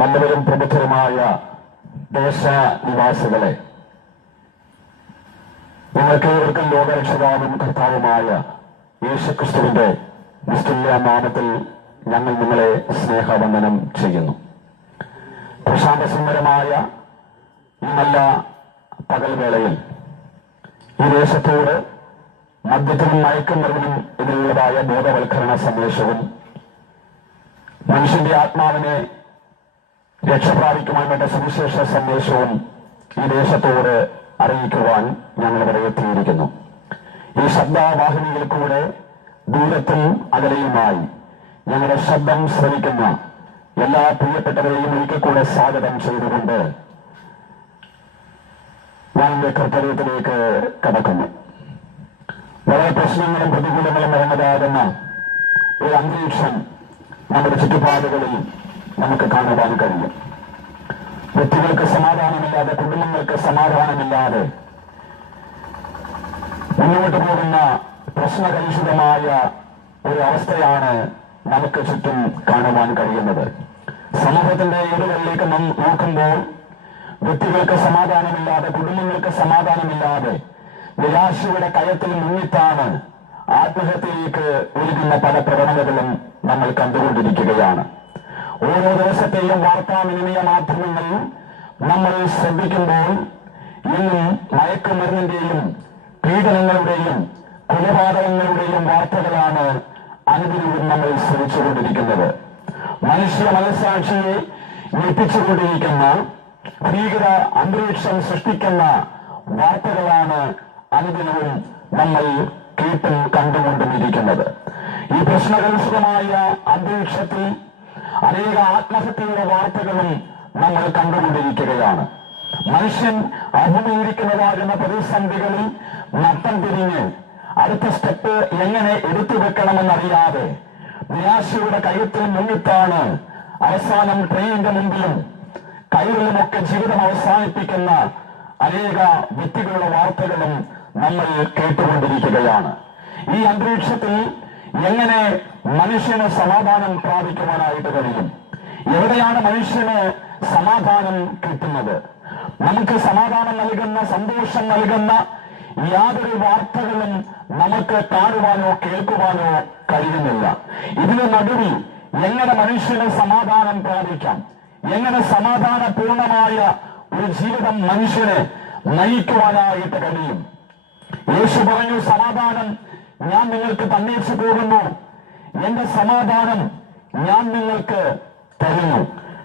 നല്ലവരും പ്രബുദ്ധരുമായ ദേശനിവാസികളെ, നിങ്ങൾക്കേവർക്കും ലോകരക്ഷിതാവും കർത്താവുമായ യേശുക്രിസ്തുവിന്റെ നിസ്തുല്യ നാമത്തിൽ ഞങ്ങൾ നിങ്ങളെ സ്നേഹവന്ദനം ചെയ്യുന്നു. പ്രശാന്തസുന്ദരമായ ഈ നല്ല പകൽവേളയിൽ ഈ ദേശത്തോട് മദ്യത്തിനും മയക്കുമരുന്നിനും എതിരെയുള്ളതായ ബോധവൽക്കരണ സന്ദേശവും മനുഷ്യന്റെ ആത്മാവിനെ രക്ഷപ്രാപിക്കുവാൻ വേണ്ട സുവിശേഷ സന്ദേശവും ഈ ദേശത്തോട് അറിയിക്കുവാൻ ഞങ്ങൾ ഇവിടെ എത്തിയിരിക്കുന്നു. ഈ ശബ്ദവാഹിനിയിൽ കൂടെ ദൂരത്തും അകലെയുമായി ഞങ്ങളുടെ ശബ്ദം ശ്രവിക്കുന്ന എല്ലാ പ്രിയപ്പെട്ടവരെയും ഒരിക്കൽ കൂടെ സ്വാഗതം ചെയ്തുകൊണ്ട് ഞാൻ എന്റെ കർത്തവ്യത്തിലേക്ക് കടക്കുന്നു. വളരെ പ്രശ്നങ്ങളും പ്രതികൂലങ്ങളും നിറഞ്ഞതാകുന്ന ഒരു അന്തരീക്ഷം നമ്മുടെ ചുറ്റുപാടുകളിൽ നമുക്ക് കാണുവാൻ കഴിയും. വ്യക്തികൾക്ക് സമാധാനമില്ലാതെ, കുടുംബങ്ങൾക്ക് സമാധാനമില്ലാതെ മുന്നോട്ട് പോകുന്ന പ്രശ്നകലുഷിതമായ ഒരു അവസ്ഥയാണ് നമുക്ക് ചുറ്റും കാണുവാൻ കഴിയുന്നത്. സമൂഹത്തിന്റെ ഇടകളിലേക്ക് നാം നോക്കുമ്പോൾ വ്യക്തികൾക്ക് സമാധാനമില്ലാതെ, കുടുംബങ്ങൾക്ക് സമാധാനമില്ലാതെ നിരാശയുടെ കയത്തിൽ മുന്നിട്ടാണ് ആത്മഹത്യയിലേക്ക് ഒഴുകുന്ന പല പ്രവണതകളും നമ്മൾ കണ്ടുകൊണ്ടിരിക്കുകയാണ്. ഓരോ ദിവസത്തെയും വാർത്താവിനിമയ മാധ്യമങ്ങൾ നമ്മൾ ശ്രദ്ധിക്കുമ്പോൾ ഇന്നും മയക്കുമരുന്നിന്റെയും പീഡനങ്ങളുടെയും കൊലപാതകങ്ങളുടെയും വാർത്തകളാണ് അനുദിനവും നമ്മൾ ശ്രമിച്ചുകൊണ്ടിരിക്കുന്നത്. മനുഷ്യ മനസ്സാക്ഷിയെ ഞെട്ടിച്ചുകൊണ്ടിരിക്കുന്ന ഭീകര അന്തരീക്ഷം സൃഷ്ടിക്കുന്ന വാർത്തകളാണ് അനുദിനവും നമ്മൾ കേട്ടും കണ്ടുകൊണ്ടുമിരിക്കുന്നത്. ഈ പ്രശ്നകലുഷിതമായ അന്തരീക്ഷത്തിൽ അനേക ആത്മഹത്യയുടെ വാർത്തകളും നമ്മൾ കണ്ടുകൊണ്ടിരിക്കുകയാണ്. മനുഷ്യൻ അഭിമുഖീകരിക്കുന്നതാകുന്ന പ്രതിസന്ധികളിൽ നട്ടം തിരിഞ്ഞ് അടുത്ത സ്റ്റെപ്പ് എങ്ങനെ എടുത്തു വെക്കണമെന്നറിയാതെ നിരാശയുടെ കയത്തിൽ മുന്നിട്ടാണ് അവസാനം ട്രെയിനിന്റെ മുമ്പിലും കയറിലുമൊക്കെ ജീവിതം അവസാനിപ്പിക്കുന്ന അനേക വ്യക്തികളുടെ വാർത്തകളും നമ്മൾ കേട്ടുകൊണ്ടിരിക്കുകയാണ്. ഈ അന്തരീക്ഷത്തിൽ എങ്ങനെ മനുഷ്യന് സമാധാനം പ്രാപിക്കുവാനായിട്ട് കഴിയും? എവിടെയാണ് മനുഷ്യന് സമാധാനം കിട്ടുന്നത്? നമുക്ക് സമാധാനം നൽകുന്ന, സന്തോഷം നൽകുന്ന യാതൊരു വാർത്തകളും നമുക്ക് കാണുവാനോ കേൾക്കുവാനോ കഴിയുന്നില്ല. ഇതിന് നടുവിൽ എങ്ങനെ മനുഷ്യന് സമാധാനം പ്രാപിക്കാം? എങ്ങനെ സമാധാനപൂർണമായ ഒരു ജീവിതം മനുഷ്യന് നയിക്കുവാനായിട്ട് കഴിയും? യേശു പറഞ്ഞു, സമാധാനം ഞാൻ നിങ്ങൾക്ക് തന്നേച്ചു പോകുന്നു, എന്റെ സമാധാനം ഞാൻ നിങ്ങൾക്ക് തരുന്നു.